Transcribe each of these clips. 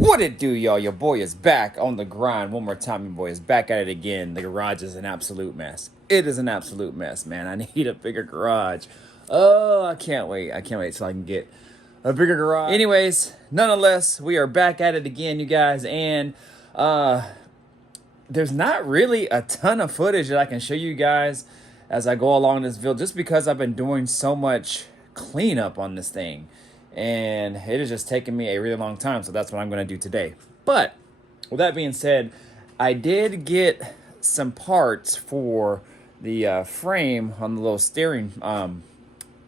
What it do, y'all? Your boy is back on the grind. One more time, your boy is back at it again. The garage is an absolute mess. It is an absolute mess, man. I need a bigger garage. Oh, I can't wait. I can't wait till I can get a bigger garage. Anyways, nonetheless, we are back at it again, you guys. And there's not really a ton of footage that I can show you guys as I go along this video, just because I've been doing so much cleanup on this thing. And it has just taken me a really long time, so that's what I'm going to do today. But with that being said, I did get some parts for the frame on the little steering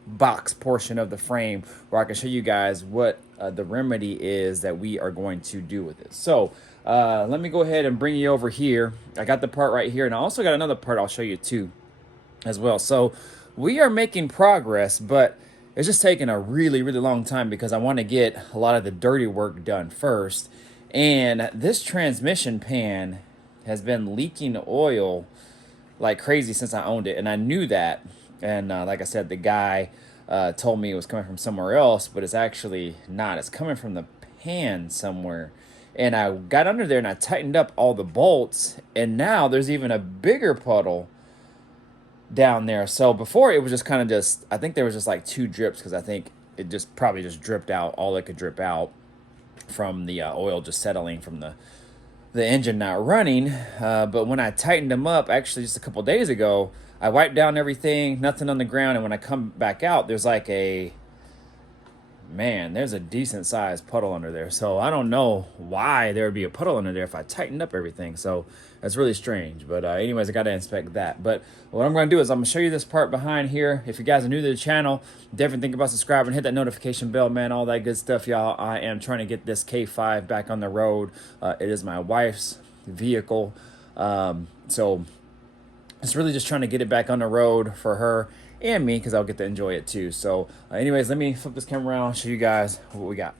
box portion of the frame, where I can show you guys what the remedy is that we are going to do with it. So let me go ahead and bring you over here. I got the part right here, and I also got another part I'll show you too as well. So we are making progress, but it's just taking a really long time because I want to get a lot of the dirty work done first. And this transmission pan has been leaking oil like crazy since I owned it, and I knew that. And like I said, the guy told me it was coming from somewhere else, but it's actually not. It's coming from the pan somewhere. And I got under there and I tightened up all the bolts, and now there's even a bigger puddle down there. So before it was just kind of just, I think there was just like 2 drips, because I think it just probably just dripped out all it could drip out from the oil just settling from the engine not running. But when I tightened them up, actually just a couple days ago, I wiped down everything, nothing on the ground, and when I come back out, there's like there's a decent sized puddle under there. So I don't know why there would be a puddle under there if I tightened up everything. So that's really strange. But anyways, I got to inspect that. But what I'm going to do is I'm going to show you this part behind here. If you guys are new to the channel, definitely think about subscribing, hit that notification bell, man, all that good stuff, y'all. I am trying to get this K5 back on the road. It is my wife's vehicle. So it's really just trying to get it back on the road for her and me, because I'll get to enjoy it too. So anyways, let me flip this camera around, show you guys what we got.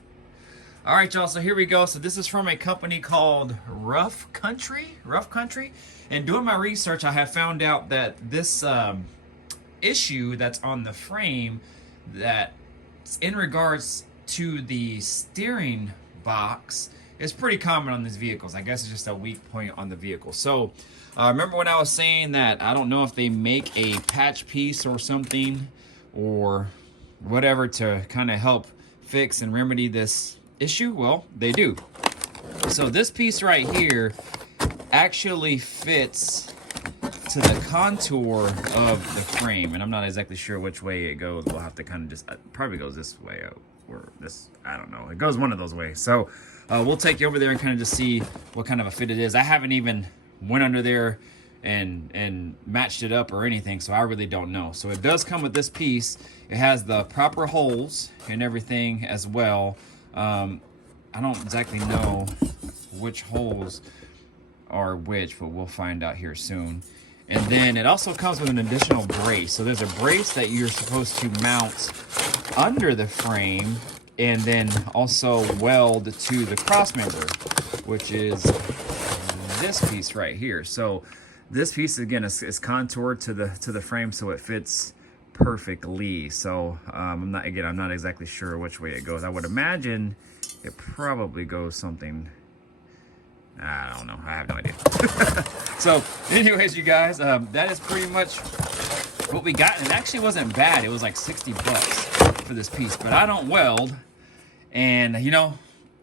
All right, y'all, so here we go. So this is from a company called Rough Country. And doing my research, I have found out that this issue that's on the frame, that in regards to the steering box, is pretty common on these vehicles. I guess it's just a weak point on the vehicle. So remember when I was saying that I don't know if they make a patch piece or something or whatever to kind of help fix and remedy this issue? Well, they do. So this piece right here actually fits to the contour of the frame, and I'm not exactly sure which way it goes. We'll have to kind of just, probably goes this way or this, I don't know. It goes one of those ways. So we'll take you over there and kind of just see what kind of a fit it is. I haven't even went under there and matched it up or anything, so I really don't know. So it does come with this piece. It has the proper holes and everything as well. I don't exactly know which holes are which, but we'll find out here soon. And then it also comes with an additional brace. So there's a brace that you're supposed to mount under the frame and then also weld to the cross member, which is this piece right here. So this piece again is contoured to the frame, so it fits perfectly. So I'm not exactly sure which way it goes. I would imagine it probably goes something, I don't know, I have no idea. So anyways, you guys, that is pretty much what we got. And it actually wasn't bad. It was like 60 bucks for this piece, but I don't weld, and you know,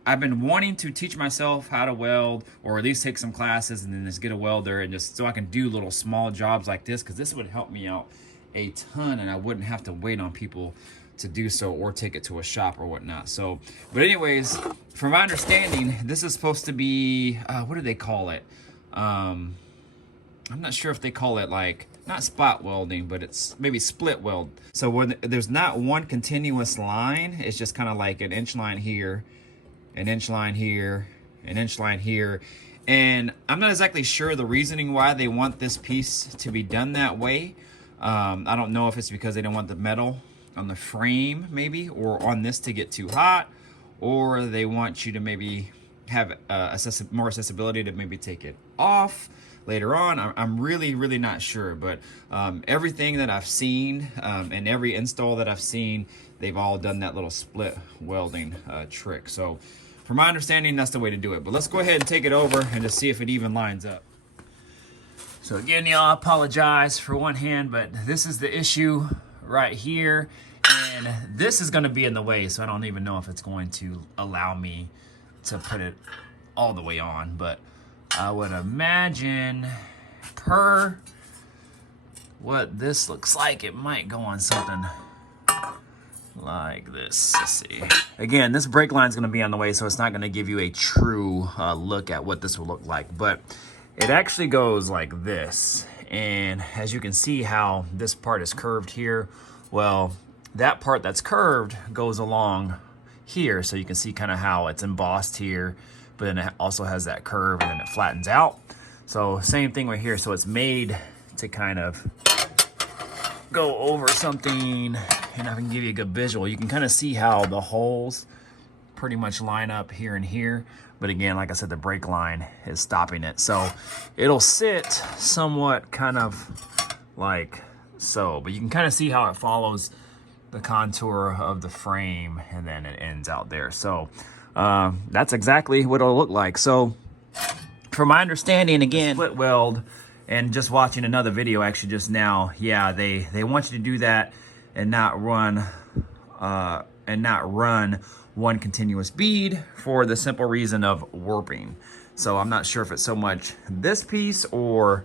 I've been wanting to teach myself how to weld, or at least take some classes and then just get a welder, and just so I can do little small jobs like this, because this would help me out a ton and I wouldn't have to wait on people to do so or take it to a shop or whatnot. So, but anyways, from my understanding, this is supposed to be, what do they call it? I'm not sure if they call it, like, not spot welding, but it's maybe split weld. So when there's not one continuous line, it's just kind of like an inch line here, an inch line here, an inch line here. And I'm not exactly sure the reasoning why they want this piece to be done that way. I don't know if it's because they don't want the metal on the frame maybe, or on this to get too hot, or they want you to maybe have more accessibility to maybe take it off later on. I'm really not sure, but everything that I've seen and every install that I've seen, they've all done that little split welding trick. So from my understanding, that's the way to do it. But let's go ahead and take it over and just see if it even lines up. So again, y'all, I apologize for one hand, but this is the issue right here. And this is going to be in the way, so I don't even know if it's going to allow me to put it all the way on. But I would imagine per what this looks like, it might go on something like this. Let's see. Again, this brake line is going to be on the way, so it's not going to give you a true look at what this will look like. But it actually goes like this. And as you can see how this part is curved here, well, that part that's curved goes along here. So you can see kind of how it's embossed here, but then it also has that curve and then it flattens out. So same thing right here. So it's made to kind of go over something, and I can give you a good visual. You can kind of see how the holes pretty much line up here and here. But again, like I said, the brake line is stopping it. So it'll sit somewhat kind of like so, but you can kind of see how it follows the contour of the frame and then it ends out there. So that's exactly what it'll look like. So from my understanding, again, split weld, and just watching another video actually just now, yeah, they want you to do that and not run one continuous bead for the simple reason of warping. So I'm not sure if it's so much this piece or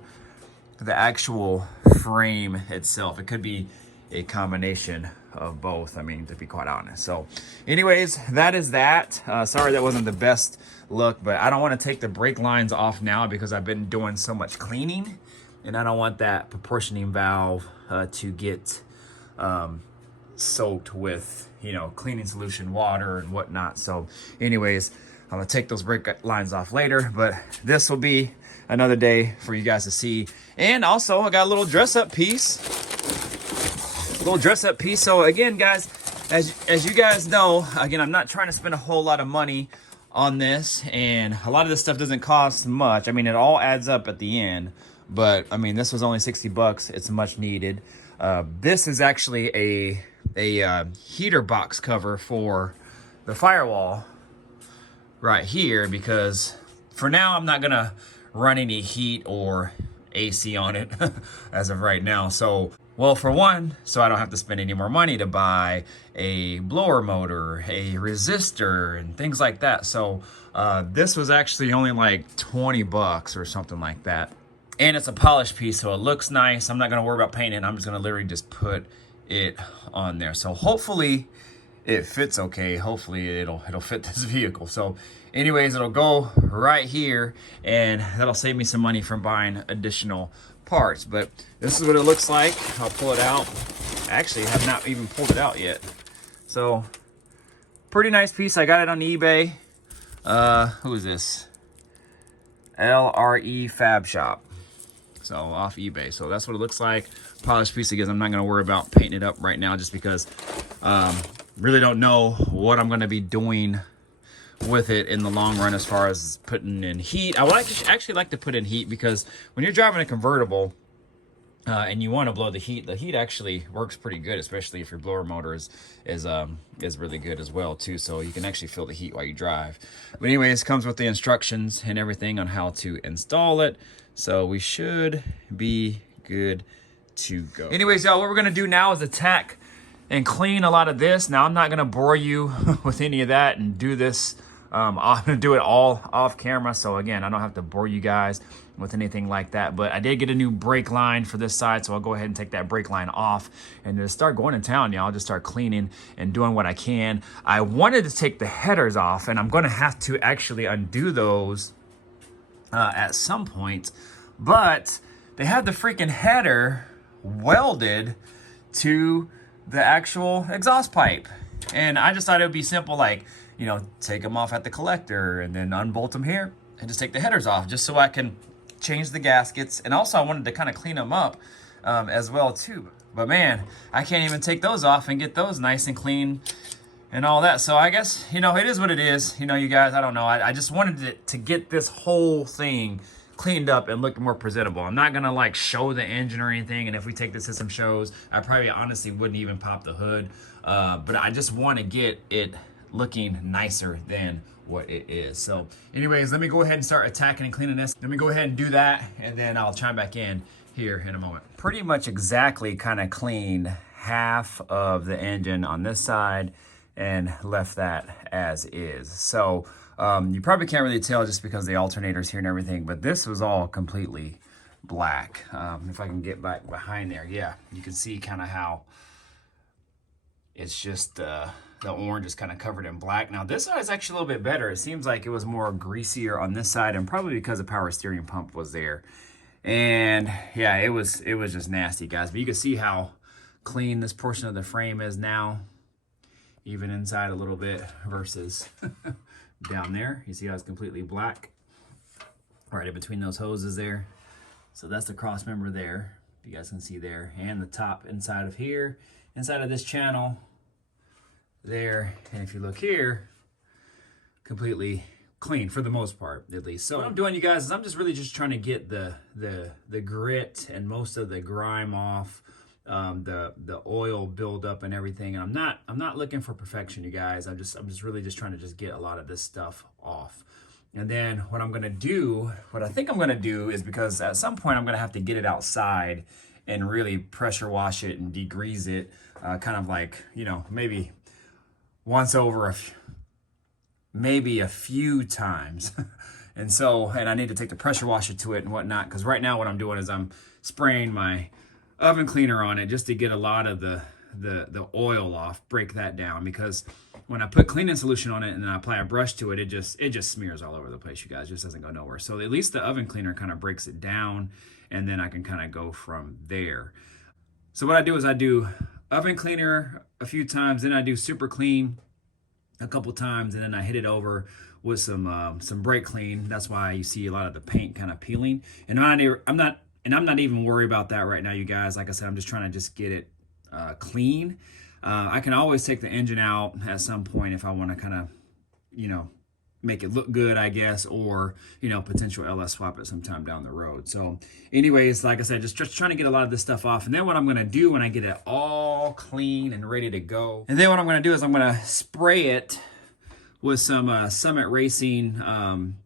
the actual frame itself. It could be a combination of both, I mean, to be quite honest. So anyways, that is that. Sorry that wasn't the best look, but I don't want to take the brake lines off now because I've been doing so much cleaning, and I don't want that proportioning valve to get soaked with, you know, cleaning solution, water and whatnot. So anyways, I'm gonna take those brake lines off later, but this will be another day for you guys to see. And also I got a little dress up piece. So again, guys, as you guys know, again, I'm not trying to spend a whole lot of money on this, and a lot of this stuff doesn't cost much. I mean, it all adds up at the end, but I mean, this was only 60 bucks. It's much needed. This is actually a heater box cover for the firewall right here, because for now I'm not gonna run any heat or AC on it as of right now. So, well, for one, so I don't have to spend any more money to buy a blower motor, a resistor, and things like that. So this was actually only like 20 bucks or something like that. And it's a polished piece, so it looks nice. I'm not gonna worry about painting it. I'm just gonna literally just put it on there. So hopefully it fits okay. Hopefully it'll fit this vehicle. So anyways, it'll go right here, and that'll save me some money from buying additional parts. But this is what it looks like. I'll pull it out. Actually, I have not even pulled it out yet. So pretty nice piece. I got it on eBay. Who is this? LRE Fab Shop. So off eBay. So that's what it looks like. Polished piece. Again, I'm not going to worry about painting it up right now, just because really don't know what I'm going to be doing with it in the long run as far as putting in heat. I would actually like to put in heat, because when you're driving a convertible and you want to blow the heat actually works pretty good, especially if your blower motor is really good as well too. So you can actually feel the heat while you drive. But anyways, comes with the instructions and everything on how to install it. So we should be good to go. Anyways, y'all, what we're gonna do now is attack and clean a lot of this. Now, I'm not gonna bore you with any of that and do this. I'm gonna do it all off camera. So again, I don't have to bore you guys with anything like that. But I did get a new brake line for this side, so I'll go ahead and take that brake line off and just start going to town, y'all. Just start cleaning and doing what I can. I wanted to take the headers off, and I'm gonna have to actually undo those at some point, but they have the freaking header welded to the actual exhaust pipe, and I just thought it would be simple, like, you know, take them off at the collector and then unbolt them here and just take the headers off, just so I can change the gaskets. And also I wanted to kind of clean them up as well too, but man, I can't even take those off and get those nice and clean and all that. So I guess, you know, it is what it is. You know, you guys, I don't know. I just wanted to get this whole thing cleaned up and look more presentable. I'm not gonna like show the engine or anything, and if we take this to some shows, I probably honestly wouldn't even pop the hood. But I just want to get it looking nicer than what it is. So anyways, let me go ahead and start attacking and cleaning this. Let me go ahead and do that, and then I'll chime back in here in a moment. Pretty much exactly kind of cleaned half of the engine on this side and left that as is. So you probably can't really tell just because the alternators here and everything, but this was all completely black. If I can get back behind there, yeah, you can see kind of how it's just the orange is kind of covered in black. Now this side is actually a little bit better. It seems like it was more greasier on this side, and probably because the power steering pump was there. And yeah, it was just nasty, guys. But you can see how clean this portion of the frame is now, even inside a little bit versus down there. You see how it's completely black right in between those hoses there. So that's the cross member there, you guys can see there, and the top inside of here, inside of this channel there. And if you look here, completely clean for the most part, at least. So what I'm doing, you guys, is I'm just really just trying to get the grit and most of the grime off, the oil buildup and everything. And I'm not looking for perfection, you guys. I'm just really just trying to just get a lot of this stuff off. And then what I think I'm gonna do is, because at some point I'm gonna have to get it outside and really pressure wash it and degrease it, kind of like, you know, maybe once over maybe a few times. And I need to take the pressure washer to it and whatnot, because right now what I'm doing is I'm spraying my oven cleaner on it just to get a lot of the oil off, break that down, because when I put cleaning solution on it and then I apply a brush to it, it just smears all over the place, you guys. It just doesn't go nowhere. So at least the oven cleaner kind of breaks it down, and then I can kind of go from there. So what I do is I do oven cleaner a few times, then I do super clean a couple times, and then I hit it over with some brake clean. That's why you see a lot of the paint kind of peeling. And I'm not even worried about that right now, you guys. Like I said, I'm just trying to just get it clean. I can always take the engine out at some point if I want to kind of, you know, make it look good, I guess, or, you know, potential LS swap it sometime down the road. So anyways, like I said, just trying to get a lot of this stuff off. And then what I'm going to do when I get it all clean and ready to go, and then what I'm going to do is I'm going to spray it with some Summit Racing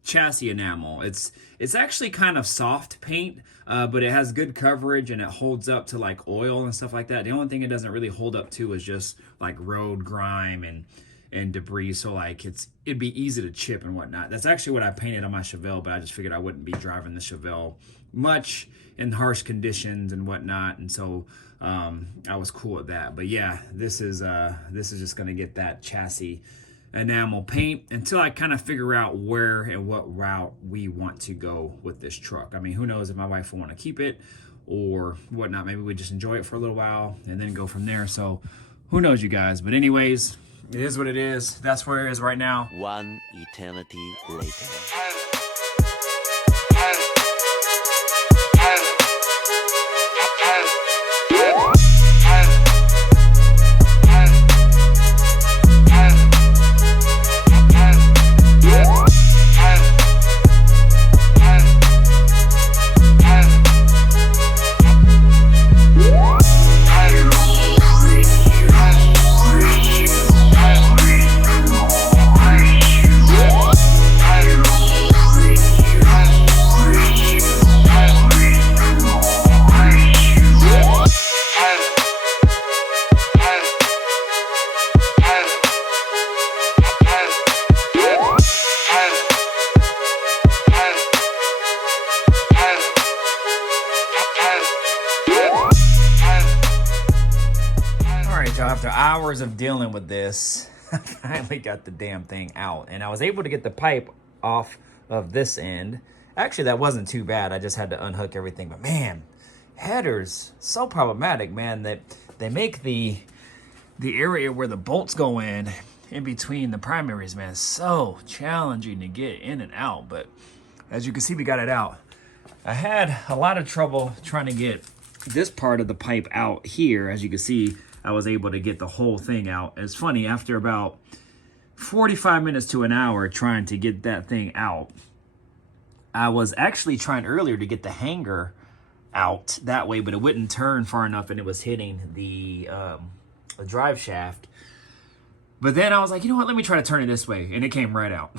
chassis enamel. It's actually kind of soft paint, but it has good coverage and it holds up to like oil and stuff like that. The only thing it doesn't really hold up to is just like road grime and debris. So like it'd be easy to chip and whatnot. That's actually what I painted on my Chevelle, but I just figured I wouldn't be driving the Chevelle much in harsh conditions and whatnot. And so I was cool with that. But yeah, this is just gonna get that chassis enamel paint until I kind of figure out where and what route we want to go with this truck. I mean, who knows if my wife will want to keep it or whatnot. Maybe we just enjoy it for a little while and then go from there. So who knows, you guys. But anyways, it is what it is. That's where it is right now. One eternity later. After hours of dealing with this, I finally got the damn thing out, and I was able to get the pipe off of this end. Actually, that wasn't too bad. I just had to unhook everything. But man, headers, so problematic, man, that they make the area where the bolts go in between the primaries, man, so challenging to get in and out. But as you can see, we got it out. I had a lot of trouble trying to get this part of the pipe out here. As you can see, I was able to get the whole thing out. It's funny, after about 45 minutes to an hour trying to get that thing out, I was actually trying earlier to get the hanger out that way, but it wouldn't turn far enough and it was hitting the drive shaft. But then I was like, you know what, let me try to turn it this way. And it came right out.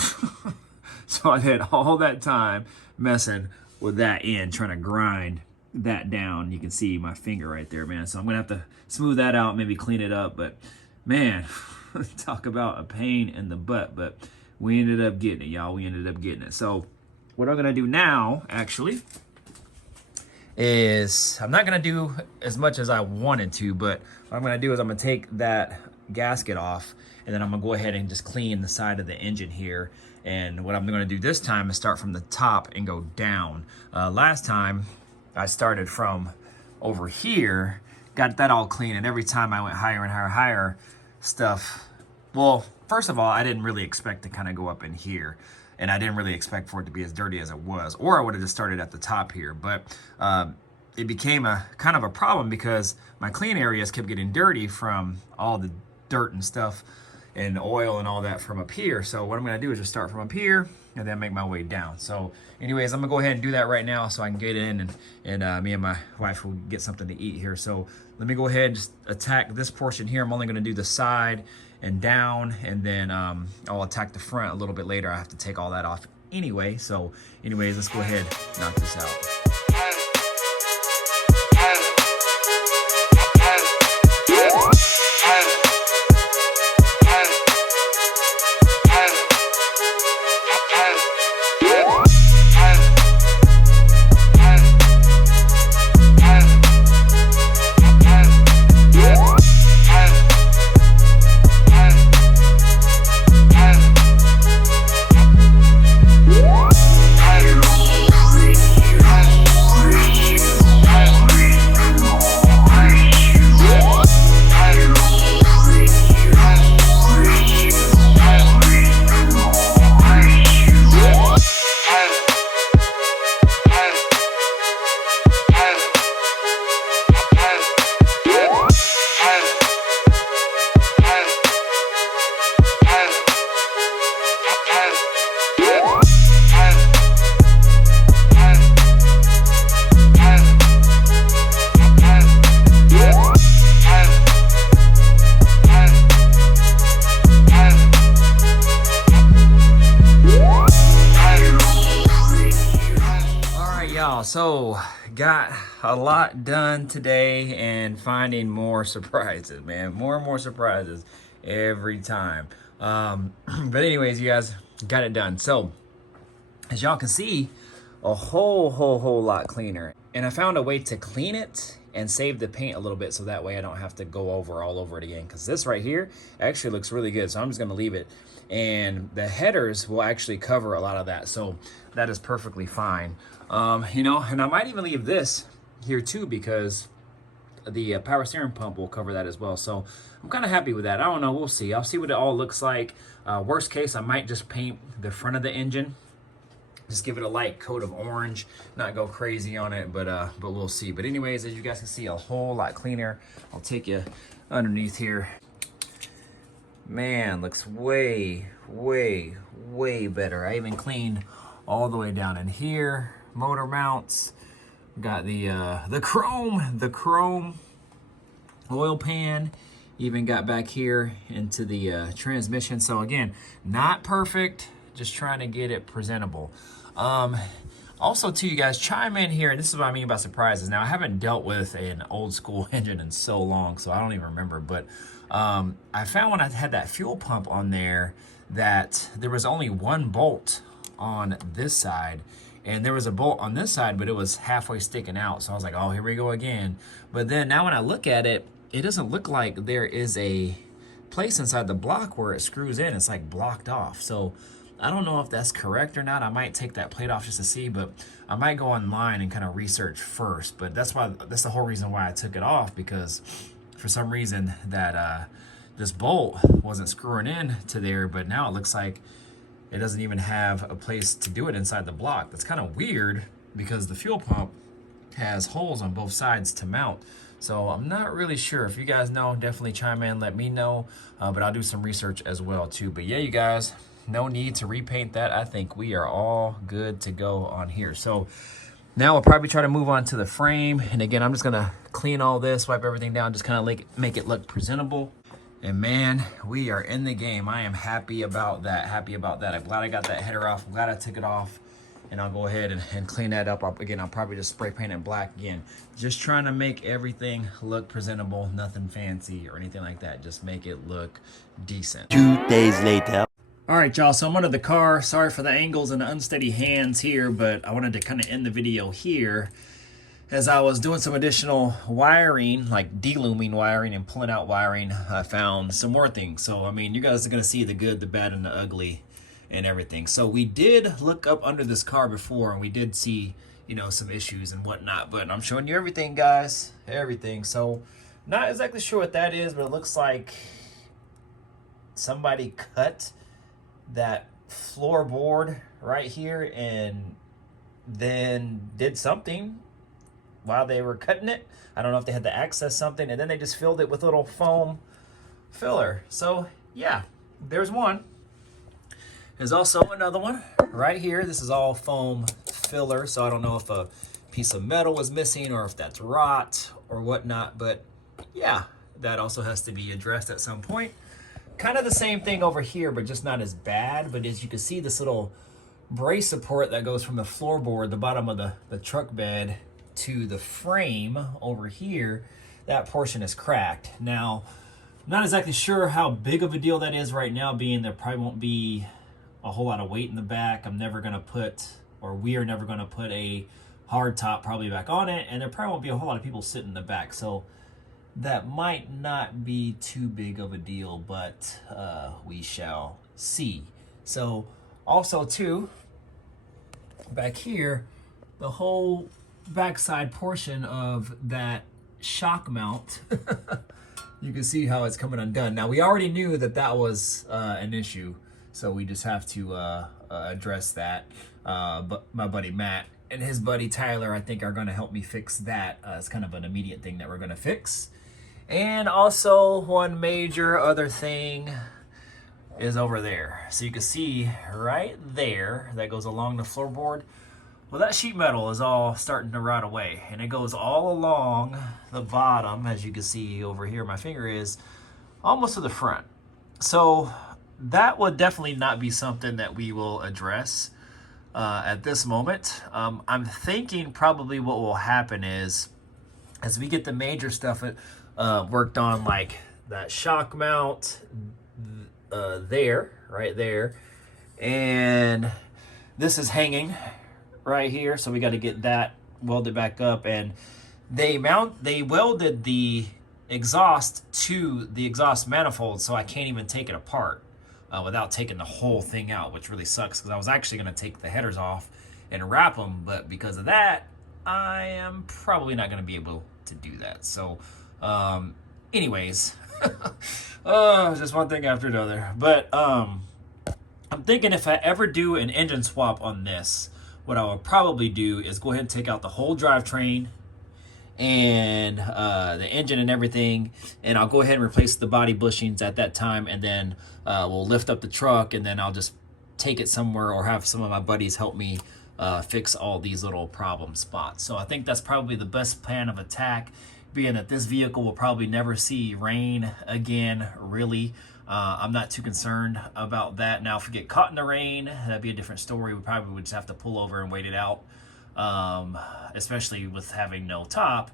So I had all that time messing with that end, trying to grind that down. You can see my finger right there, man. So I'm gonna have to smooth that out, maybe clean it up. But man, talk about a pain in the butt. But we ended up getting it, y'all. We ended up getting it. So what I'm gonna do now, actually, is I'm not gonna do as much as I wanted to, but what I'm gonna do is I'm gonna take that gasket off, and then I'm gonna go ahead and just clean the side of the engine here. And what I'm gonna do this time is start from the top and go down. Last time I started from over here, got that all clean, and every time I went higher and higher, stuff, well, first of all, I didn't really expect to kind of go up in here, and I didn't really expect for it to be as dirty as it was, or I would have just started at the top here. But it became a kind of a problem because my clean areas kept getting dirty from all the dirt and stuff and oil and all that from up here. So what I'm gonna do is just start from up here and then make my way down. So anyways, I'm gonna go ahead and do that right now so I can get in, and me and my wife will get something to eat here. So let me go ahead and just attack this portion here. I'm only gonna do the side and down, and then I'll attack the front a little bit later. I have to take all that off anyway. So anyways, let's go ahead and knock this out. So got a lot done today, and finding more surprises, man. More and more surprises every time. But anyways, you guys, got it done. So as y'all can see, a whole lot cleaner. And I found a way to clean it and save the paint a little bit, so that way I don't have to go all over it again, because this right here actually looks really good. So I'm just gonna leave it, and the headers will actually cover a lot of that, so that is perfectly fine. You know, and I might even leave this here too, because the power steering pump will cover that as well. So I'm kind of happy with that. I don't know, we'll see. I'll see what it all looks like. Worst case, I might just paint the front of the engine, just give it a light coat of orange, not go crazy on it, but we'll see. But anyways, as you guys can see, a whole lot cleaner. I'll take you underneath here. Man, looks way better. I even cleaned all the way down in here. Motor mounts, got the chrome oil pan, even got back here into the transmission. So again, not perfect, just trying to get it presentable. Also too, you guys, chime in here, and this is what I mean by surprises. Now, I haven't dealt with an old school engine in so long, so I don't even remember, but I found when I had that fuel pump on there that there was only one bolt on this side, and there was a bolt on this side, but it was halfway sticking out. So I was like, oh, here we go again. But then now when I look at it, it doesn't look like there is a place inside the block where it screws in. It's like blocked off. So I don't know if that's correct or not. I might take that plate off just to see, but I might go online and kind of research first. But that's the whole reason why I took it off, because for some reason that this bolt wasn't screwing in to there, but now it looks like it doesn't even have a place to do it inside the block. That's kind of weird, because the fuel pump has holes on both sides to mount. So I'm not really sure. If you guys know, definitely chime in, let me know. But I'll do some research as well too. But yeah, you guys, no need to repaint that. I think we are all good to go on here. So now I'll probably try to move on to the frame. And again, I'm just gonna clean all this, wipe everything down, just kind of make it look presentable. And man, we are in the game. I am happy about that. Happy about that. I'm glad I got that header off. I'm glad I took it off. And I'll go ahead and clean that up. Again, I'll probably just spray paint it black again. Just trying to make everything look presentable. Nothing fancy or anything like that. Just make it look decent. 2 days later. All right, y'all, so I'm under the car. Sorry for the angles and the unsteady hands here, but I wanted to kind of end the video here. As I was doing some additional wiring, like delooming wiring and pulling out wiring, I found some more things. So, I mean, you guys are going to see the good, the bad, and the ugly and everything. So we did look up under this car before, and we did see, you know, some issues and whatnot. But I'm showing you everything, guys, everything. So not exactly sure what that is, but it looks like somebody cut that floorboard right here and then did something while they were cutting it. I don't know if they had to access something, and then they just filled it with little foam filler. So yeah, there's one. There's also another one right here. This is all foam filler, so I don't know if a piece of metal was missing or if that's rot or whatnot, but yeah, that also has to be addressed at some point. Kind of the same thing over here, but just not as bad. But as you can see, this little brace support that goes from the floorboard, the bottom of the truck bed, to the frame over here, that portion is cracked. Now, I'm not exactly sure how big of a deal that is right now, being there probably won't be a whole lot of weight in the back. I'm never going to put, or we are never going to put a hard top probably back on it, and there probably won't be a whole lot of people sitting in the back. So that might not be too big of a deal, but we shall see. So also too, back here, the whole backside portion of that shock mount, you can see how it's coming undone. Now, we already knew that that was an issue, so we just have to address that. But my buddy Matt and his buddy Tyler, I think, are going to help me fix that. It's kind of an immediate thing that we're going to fix. And also, one major other thing is over there. So you can see right there, that goes along the floorboard. Well, that sheet metal is all starting to rot away, and it goes all along the bottom, as you can see over here, my finger is almost to the front. So that would definitely not be something that we will address at this moment. I'm thinking probably what will happen is, as we get the major stuff worked on, like that shock mount there, right there, and this is hanging right here, so we got to get that welded back up. And they welded the exhaust to the exhaust manifold, so I can't even take it apart without taking the whole thing out, which really sucks, because I was actually going to take the headers off and wrap them, but because of that, I am probably not going to be able to do that. So anyways, just one thing after another. But I'm thinking, if I ever do an engine swap on this, what I would probably do is go ahead and take out the whole drivetrain and the engine and everything, and I'll go ahead and replace the body bushings at that time, and then we'll lift up the truck, and then I'll just take it somewhere or have some of my buddies help me fix all these little problem spots. So I think that's probably the best plan of attack, being that this vehicle will probably never see rain again, really. I'm not too concerned about that. Now, if we get caught in the rain, that'd be a different story. We probably would just have to pull over and wait it out, especially with having no top.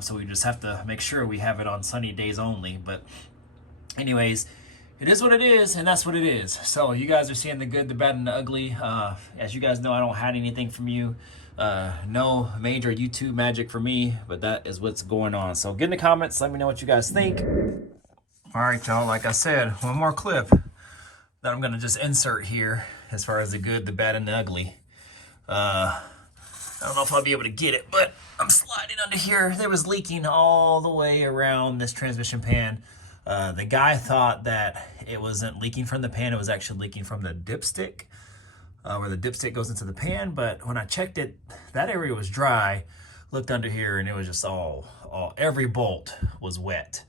So we just have to make sure we have it on sunny days only. But anyways, it is what it is, and that's what it is. So you guys are seeing the good, the bad, and the ugly. As you guys know, I don't hide anything from you. No major YouTube magic for me, but that is what's going on. So get in the comments, let me know what you guys think. All right, y'all, like I said, one more clip that I'm gonna just insert here as far as the good, the bad, and the ugly. I don't know if I'll be able to get it, but I'm sliding under here. There was leaking all the way around this transmission pan. The guy thought that it wasn't leaking from the pan, it was actually leaking from the dipstick, where the dipstick goes into the pan. But when I checked it, that area was dry. Looked under here, and it was just every bolt was wet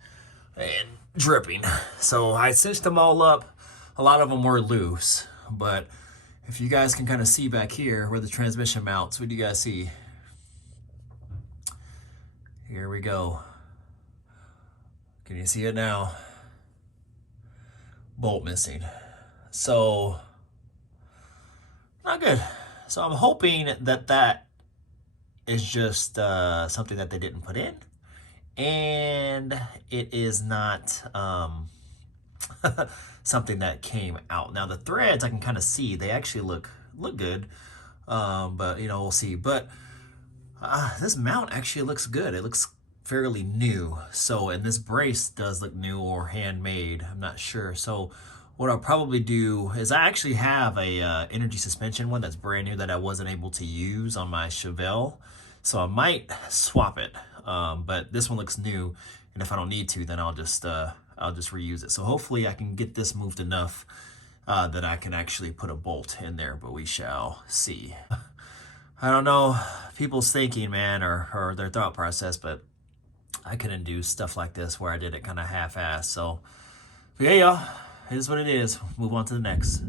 and dripping. So I cinched them all up. A lot of them were loose, but if you guys can kind of see back here where the transmission mounts, what do you guys see? Here we go. Can you see it now? bolt missing. So, not good. So I'm hoping that that is just something that they didn't put in. And it is not something that came out. Now the threads I can kind of see, they actually look good. But you know, we'll see. But this mount actually looks good. It looks fairly new. So, and this brace does look new or handmade. I'm not sure. So what I'll probably do is I actually have a energy suspension one that's brand new that I wasn't able to use on my Chevelle. So I might swap it. But this one looks new. And if I don't need to, then I'll just reuse it. So hopefully I can get this moved enough that I can actually put a bolt in there, but we shall see. I don't know people's thinking, man, or their thought process, but I couldn't do stuff like this where I did it kind of half-assed. So, but yeah, y'all, it is what it is. Move on to the next.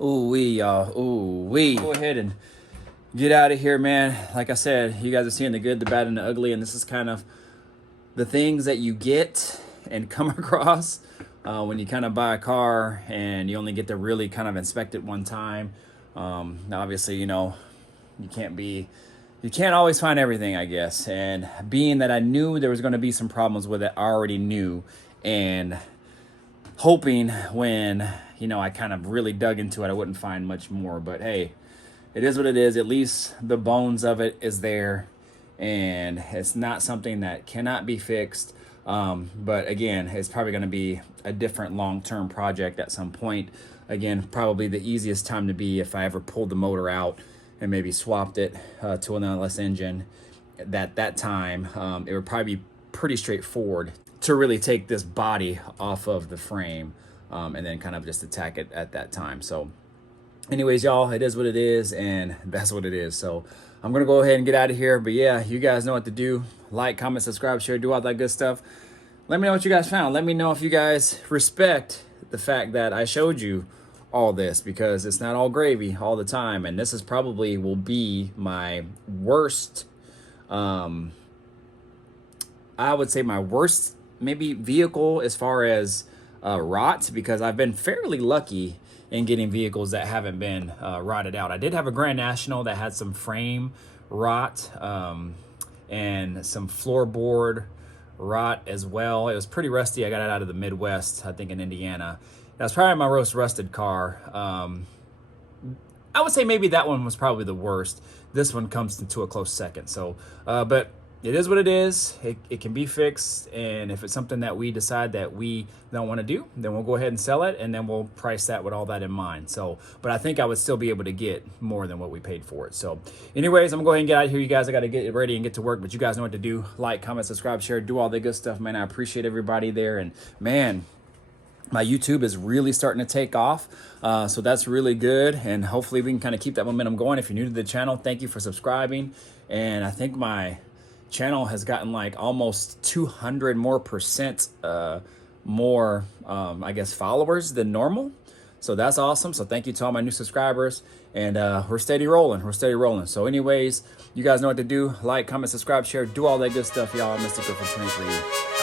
Ooh-wee, y'all. Ooh-wee. Go ahead and get out of here, man. Like I said, you guys are seeing the good, the bad, and the ugly, and this is kind of the things that you get and come across when you kind of buy a car and you only get to really kind of inspect it one time. Now obviously, you know, you can't always find everything, I guess. And being that I knew there was going to be some problems with it, I already knew. And hoping when, you know, I kind of really dug into it, I wouldn't find much more. But hey, it is what it is. At least the bones of it is there. And it's not something that cannot be fixed. But again, it's probably going to be a different long-term project at some point. Again, probably the easiest time to be if I ever pulled the motor out and maybe swapped it to an LS engine. That time, it would probably be pretty straightforward to really take this body off of the frame and then kind of just attack it at that time. So anyways, y'all, it is what it is, and that's what it is. So I'm going to go ahead and get out of here. But yeah, you guys know what to do. Like, comment, subscribe, share, do all that good stuff. Let me know what you guys found. Let me know if you guys respect the fact that I showed you all this, because it's not all gravy all the time. And this is probably will be my worst, I would say my worst maybe vehicle as far as rot, because I've been fairly lucky in getting vehicles that haven't been rotted out. I did have a Grand National that had some frame rot and some floorboard rot as well. It was pretty rusty. I got it out of the Midwest, I think in Indiana. That's probably my most rusted car. I would say maybe that one was probably the worst. This one comes into a close second. So, but it is what it is. It can be fixed. And if it's something that we decide that we don't want to do, then we'll go ahead and sell it. And then we'll price that with all that in mind. So, but I think I would still be able to get more than what we paid for it. So anyways, I'm gonna go ahead and get out of here. You guys, I got to get ready and get to work, but you guys know what to do. Like, comment, subscribe, share, do all the good stuff, man. I appreciate everybody there. And man, my YouTube is really starting to take off. So that's really good. And hopefully we can kind of keep that momentum going. If you're new to the channel, thank you for subscribing. And I think my channel has gotten like almost 200 more percent more, I guess, followers than normal. So that's awesome. So thank you to all my new subscribers. And we're steady rolling. We're steady rolling. So anyways, you guys know what to do. Like, comment, subscribe, share, do all that good stuff, y'all. Mr. Griffin 23.